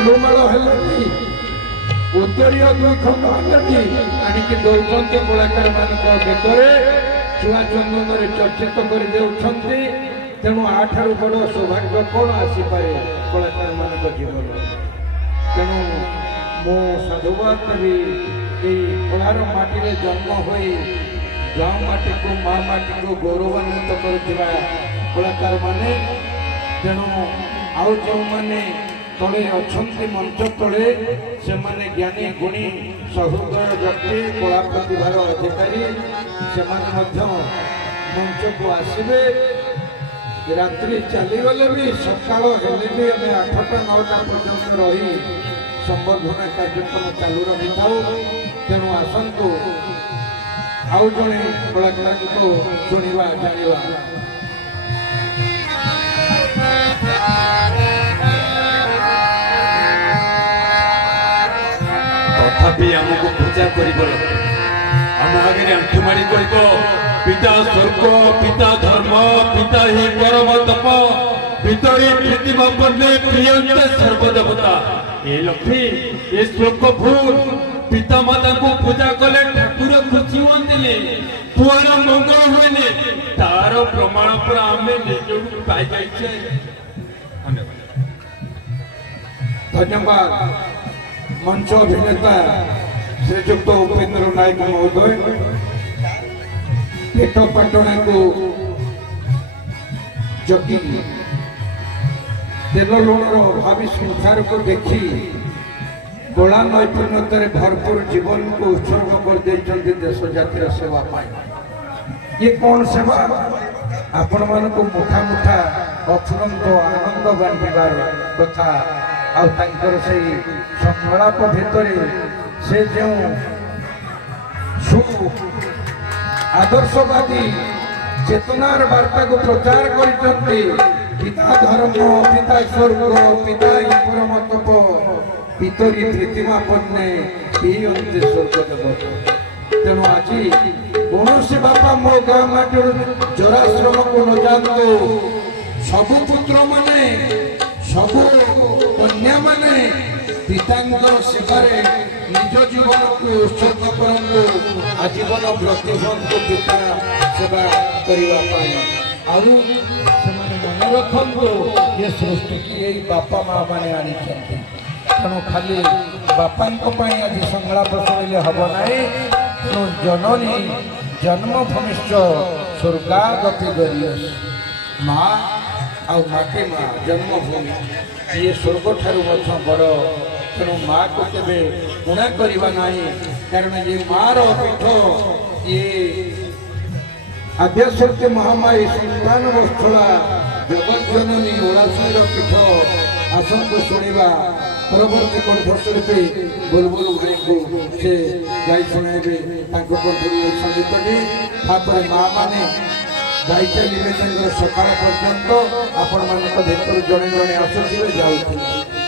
ଫୁଲମାଳ ହେଲାନି ଉତ୍ତରୀୟ ଦୁଇ ଖଣ୍ଡ ହେଲାନି ଆଣିକି ଦଉଛନ୍ତି କଳାକାରମାନଙ୍କ ବେକରେ ଚୁଆ ଚନ୍ଦନରେ ଚର୍ଚ୍ଚିତ କରିଦେଉଛନ୍ତି। ତେଣୁ ଆଠାରୁ ବଡ଼ ସୌଭାଗ୍ୟ କ'ଣ ଆସିପାରେ କଳାକାରମାନଙ୍କ ଜୀବନ। ତେଣୁ ମୁଁ ସାଧୁବାଦ ଦେବି ଏଇ କଳାର ମାଟିରେ ଜନ୍ମ ହୋଇ ଗାଁ ମାଟିକୁ ମା ମାଟିକୁ ଗୌରବାନ୍ୱିତ କରୁଥିବା କଳାକାରମାନେ। ତେଣୁ ଆଉ ଯେଉଁମାନେ ତଳେ ଅଛନ୍ତି ମଞ୍ଚ ତଳେ ସେମାନେ ଜ୍ଞାନୀ ଗୁଣୀ ସହୃଦୟ ବ୍ୟକ୍ତି କଳା ପ୍ରତିଭାର ଅଧିକାରୀ ସେମାନେ ମଧ୍ୟ ମଞ୍ଚକୁ ଆସିବେ। ରାତ୍ରି ଚାଲିଗଲେ ବି ସକାଳ ହେଲେ ବି ଆମେ 8ଟା 9ଟା ପର୍ଯ୍ୟନ୍ତ ରହି ସମ୍ବର୍ଦ୍ଧନା କାର୍ଯ୍ୟକ୍ରମ ଚାଲୁ ରଖିଥାଉ। ତେଣୁ ଆସନ୍ତୁ ଆଉ ଜଣେ କଳାକାରଙ୍କୁ ଶୁଣିବା ଜାଣିବା। तथापि आमको पूजा कर आम आगे आंठुमाड़ी कर पिता स्वर्ग पिता धर्म पिता ही परम तप पिता ही प्रतिमा बने प्रियंते सर्वदेवता ए लक्ष्मी ए श्लोक भूल पिता माता को पूजा कले ठाकुर खुशी हुए पुअर मंगल हुए तार प्रमाण पर आम निज पाई जाइए। धन्यवाद। मंच अभिनेता श्रीजुक्त उपेन्द्र नायक महोदय पेट पाटणा को जगी तेल लुणर अभावी संसार को देखी कला नैपुण्यतार भरपूर जीवन को उत्सर्ग कर देश जातिर सेवा पाई। ये कौन सेवा आपण मान को मुठा मुठा अफुरंत आनंद बांटार कथा आंकर से संलाप भितर से जो आदर्शवादी चेतनार वार्ता को प्रचार करते पिता धर्म पिता स्वर्ग पिता परम तप पितरी प्रतिमा पन्ने पियंते स्वर्ग देवता। तेणु आज कौन से बापा मो गाँ माटी जराश्रम को न जातु सबु पुत्र माने सबु कन्या माने पितांकर सेवारे निज जीवन को उत्सर्ग करंतु आजीवन व्रती हंतु पिता सेवा करने आउ मन रखु ये सृष्टि की यही बापा माँ मैंने आनी तेणु खाली बापा आज संलाप शुणिले हम ना तेणु जननी जन्मभूमिश्च स्वर्गागति गरीयस माँ आउ माटी माँ जन्मभूमि ये स्वर्ग ठारू बड़। तेणु माँ को केवे ऊणा करवा नहीं कारण ये माँ पीठ ये आद्यशक्ति महामाई संतान स्थला जगज्जननी ओलासुर पीठ आसंतु शुणा परवर्ती कंठस्वरूपे बुलबुल भाई को से गाई शुणाइबे संगीतटी तापर माँ मैंने गाई चलिए सकाल पर्यंत आपण मान भर जड़े जड़े आसुवे जाऊँ।